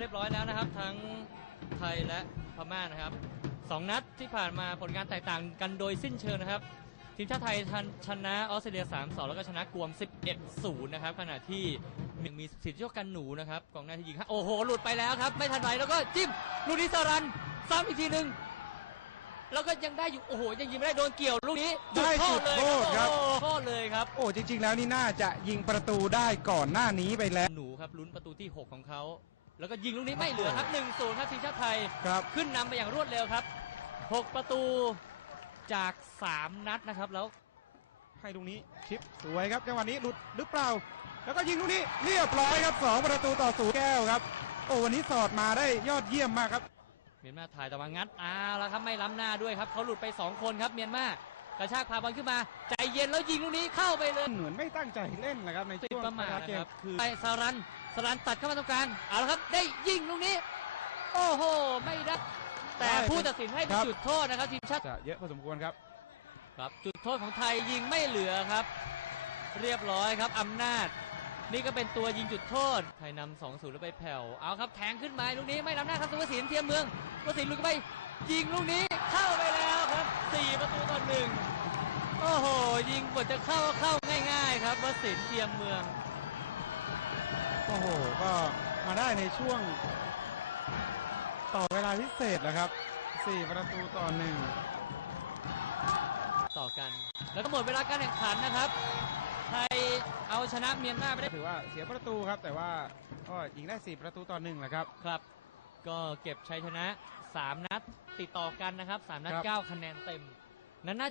เรียบร้อยแล้วนะครับ ทั้งไทยและพม่านะครับสองนัดที่ผ่านมาผลงานแตกต่างกันโดยสิ้นเชิงนะครับ ทีมชาติไทยทันชนะออสเตรเลีย 3-2 แล้วก็ชนะกวม 11-0 นะครับ ขณะที่มีมีสิทธิโชคกันหนูนะครับกองหน้าที่ยิงฮะโอ้โห หลุดไปแล้วครับ ไม่ทันไรแล้วก็จิ้มลูกนี้สรันซ้ำอีกทีหนึ่งแล้วก็ยังได้อยู่ โอ้โห ยังยิงไม่ได้โดนเกี่ยวลูกนี้ได้จุดโทษครับโอ้โหโทษเลยครับ โอ้จริง ๆ แล้วนี่น่าจะยิงประตูได้ก่อนหน้านี้ไปแล้วหนูครับลุ้นประตูที่ 6 ของเขา แล้วก็ยิงลูกนี้ไม่เหลือครับ1-0ครับทีมชาติไทยครับขึ้นนำไปอย่างรวดเร็วครับ 6 ประตูจาก 3 นัดนะครับแล้วให้ลูกนี้ชิปสวยครับจังหวะนี้หลุดหรือเปล่า แล้วก็ยิงลูกนี้เรียบร้อยครับสองประตูต่อศูนย์แก้วครับ โอ้วันนี้สอดมาได้ยอดเยี่ยมมากครับเมียนมาถ่ายแต่ว่างัดอ้าวแล้วครับไม่ล้ำหน้าด้วยครับเขาหลุดไป 2 คนครับเมียนมากระชากพาบอลขึ้นมา ใจเย็นแล้วยิงลูกนี้เข้าไปเลยเหมือนไม่ตั้งใจเล่นนะครับในติดช่วงประมาทท้ายนะเกคมรับคือไปสารัน สารันตัดเข้ามาตรงกลางเอาละครับได้ยิงลูกนี้ โอ้โห ไม่ได้แต่ผู้ตัดสินให้เป็นจุดโทษนะครับทีมชาติจะเยอะพอสมควรครับ ครับจุดโทษของไทยยิงไม่เหลือครับ เรียบร้อยครับอำนาจ นี่ก็เป็นตัวยิงจุดโทษ ไทยนำสองศูนย์แล้วไปแผ่วเอาครับแทงขึ้นมาลูกนี้ไม่ล้ำหน้าครับสุวสินเทียมเมืองสุวสินลุกไปยิงลูกนี้เข้าไปแล้วครับสี่ประตูต่อหนึ่งโอ้โห ยิงบทจะเข้าก็เข้าง่าย ๆ ครับวสินเทียมเมืองโอ้โห ก็มาได้ในช่วง ต่อเวลาพิเศษแหละครับสี่ประตูต่อหนึ่งต่อกัน แล้วก็หมดเวลาการแข่งขันนะครับ ไทยเอาชนะเมียนมาไปได้ ถือว่าเสียประตูครับ แต่ว่าก็ยิงได้สี่ประตูต่อหนึ่งแหละครับ ครับ ก็เก็บชัยชนะ 3 นัดติดต่อกันนะครับ 3 นัด ครับ 9 คะแนนเต็ม นั้นน่าจะ